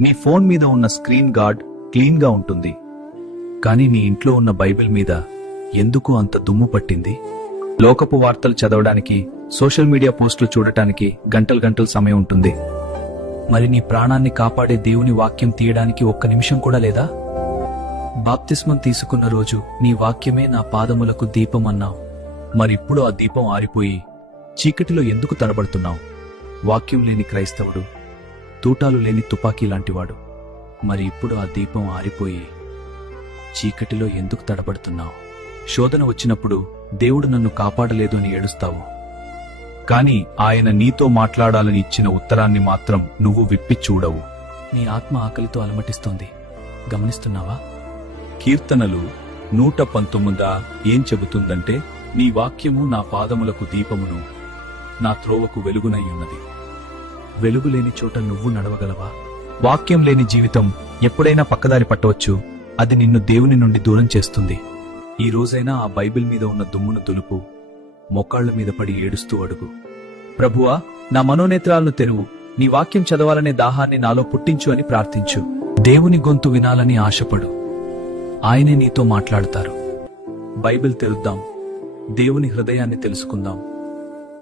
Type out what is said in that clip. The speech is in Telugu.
నీ ఫోన్ మీద ఉన్న స్క్రీన్ గార్డ్ క్లీన్ గా ఉంటుంది, కానీ నీ ఇంట్లో ఉన్న బైబిల్ మీద ఎందుకు అంత దుమ్ము పట్టింది? లోకపు వార్తలు చదవడానికి, సోషల్ మీడియా పోస్టులు చూడటానికి గంటలు గంటలు సమయం ఉంటుంది. మరి నీ ప్రాణాన్ని కాపాడే దేవుని వాక్యం తీయడానికి ఒక్క నిమిషం కూడా లేదా? బాప్తిస్మం తీసుకున్న రోజు నీ వాక్యమే నా పాదములకు దీపం అన్నావు. మరిప్పుడు ఆ దీపం ఆరిపోయి చీకటిలో ఎందుకు తడబడుతున్నావు? వాక్యం లేని క్రైస్తవుడు తూటాలు లేని తుపాకీ లాంటివాడు. మరి ఇప్పుడు ఆ దీపం ఆరిపోయి చీకటిలో ఎందుకు తడబడుతున్నావు? శోధన వచ్చినప్పుడు దేవుడు నన్ను కాపాడలేదు అని ఏడుస్తావు, కాని ఆయన నీతో మాట్లాడాలని ఇచ్చిన ఉత్తరాన్ని మాత్రం నువ్వు విప్పి చూడవు. నీ ఆత్మ ఆకలితో అలమటిస్తోంది, గమనిస్తున్నావా? కీర్తనలు 119 ఏం చెబుతుందంటే, నీ వాక్యము నా పాదములకు దీపమును, నా త్రోవకు వెలుగునయ్యున్నది. వెలుగు లేని చోట నువ్వు నడవగలవా? వాక్యం లేని జీవితం ఎప్పుడైనా పక్కదారి పట్టవచ్చు. అది నిన్ను దేవుని నుండి దూరం చేస్తుంది. ఈ రోజైనా ఆ బైబిల్ మీద ఉన్న దుమ్మును దులుపు, మోకాళ్ల మీద పడి ఏడుస్తూ అడుగు, ప్రభువా, నా మనోనేత్రాలను తెరువు, నీ వాక్యం చదవాలనే దాహాన్ని నాలో పుట్టించు అని ప్రార్థించు. దేవుని గొంతు వినాలని ఆశపడు, ఆయనే నీతో మాట్లాడతారు. బైబిల్ తెరుద్దాం, దేవుని హృదయాన్ని తెలుసుకుందాం.